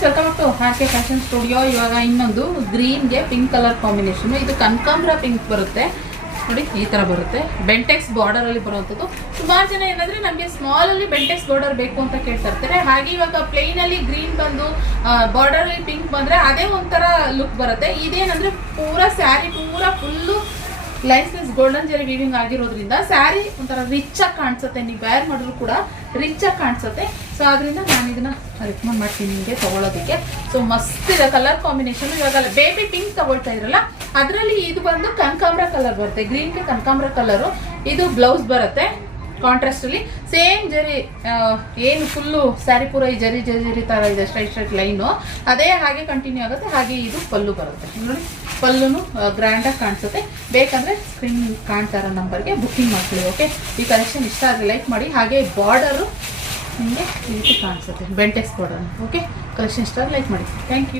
Friends, welcome to R K fashion studio. ಇವಾಗ ಇನ್ನೊಂದು ಗ್ರೀನ್ಗೆ pink colour combination. ಇದು ಕನಕಾಂಬರ ಪಿಂಕ್ ಬರುತ್ತೆ ನೋಡಿ, ಈ ತರ ಬರುತ್ತೆ. ಬೆಂಟೆಕ್ಸ್ ಬಾರ್ಡರ್ ಅಲ್ಲಿ ಬರುವಂಥದ್ದು. ಸುಮಾರು ಜನ ಏನಂದ್ರೆ ನಮಗೆ ಸ್ಮಾಲ್ ಅಲ್ಲಿ ಬೆಂಟೆಕ್ಸ್ ಬಾರ್ಡರ್ ಬೇಕು ಅಂತ ಕೇಳ್ತಾ ಇರ್ತಾರೆ. ಹಾಗೆ ಇವಾಗ ಪ್ಲೇನ್ ಅಲ್ಲಿ ಗ್ರೀನ್ ಬಂದು ಬಾರ್ಡರ್ ಅಲ್ಲಿ ಪಿಂಕ್ ಬಂದ್ರೆ ಅದೇ ಒಂಥರ ಲುಕ್ ಬರುತ್ತೆ. ಇದೇನಂದ್ರೆ ಪೂರಾ ಸ್ಯಾರಿ ಪೂರಾ ಫುಲ್ಲು ಲೈನ್ಸ್ ಗೋಲ್ಡನ್ ಜರಿ ವೀವಿಂಗ್ ಆಗಿರೋದ್ರಿಂದ ಸ್ಯಾರಿ ಒಂಥರ ರಿಚ್ ಆಗಿ ಕಾಣಿಸುತ್ತೆ. ನೀವು ವೇರ್ ಮಾಡಿದ್ರು ಕೂಡ ರಿಚ್ ಆಗಿ ಕಾಣಿಸುತ್ತೆ. ಸೊ ಅದರಿಂದ ನಾನು ಇದನ್ನ ರೆಕಮೆಂಡ್ ಮಾಡ್ತೀನಿ ನಿಮಗೆ ತಗೊಳ್ಳೋದಕ್ಕೆ. ಸೊ ಮಸ್ತ್ ಇದೆ ಕಲರ್ ಕಾಂಬಿನೇಷನ್. ಇವಾಗ ಬೇಬಿ ಪಿಂಕ್ ತಗೊಳ್ತಾ ಇದ್ರಲ್ಲ, ಅದರಲ್ಲಿ ಇದು ಬಂದು ಕನಕಾಂಬರ ಕಲರ್ ಬರುತ್ತೆ. ಗ್ರೀನ್ಗೆ ಕನಕಾಂಬರ ಕಲರು. ಇದು ಬ್ಲೌಸ್ ಬರುತ್ತೆ ಕಾಂಟ್ರಾಸ್ಟ್ ಅಲ್ಲಿ. ಸೇಮ್ ಜರಿ ಏನು ಫುಲ್ಲು ಸ್ಯಾರಿ ಪೂರ ಈ ಜರಿ ಜರಿ ತರ ಇದೆ, ಸ್ಟ್ರೈಟ್ ಲೈನು ಅದೇ ಹಾಗೆ ಕಂಟಿನ್ಯೂ ಆಗುತ್ತೆ. ಹಾಗೆ ಇದು ಪಲ್ಲು ಬರುತ್ತೆ ನೋಡಿ. ಪಲ್ಲುನು ಗ್ರ್ಯಾಂಡಾಗಿ ಕಾಣಿಸುತ್ತೆ. ಬೇಕಂದ್ರೆ ಸ್ಕ್ರೀನ್ ಕಾಣ್ತಾ ಇರೋ ನಂಬರ್ಗೆ ಬುಕ್ಕಿಂಗ್ ಮಾಡ್ಕೊಳ್ಳಿ. ಓಕೆ, ಈ ಕಲೆಕ್ಷನ್ ಇಷ್ಟ ಆದರೆ ಲೈಕ್ ಮಾಡಿ. ಹಾಗೆ ಬಾರ್ಡರು ನಿಮಗೆ ಈ ರೀತಿ ಕಾಣಿಸುತ್ತೆ, ಬೆಂಟೆಕ್ಸ್ ಬಾರ್ಡರ್. ಓಕೆ, ಕಲೆಕ್ಷನ್ ಇಷ್ಟ ಆದರೆ ಲೈಕ್ ಮಾಡಿ. Thank you.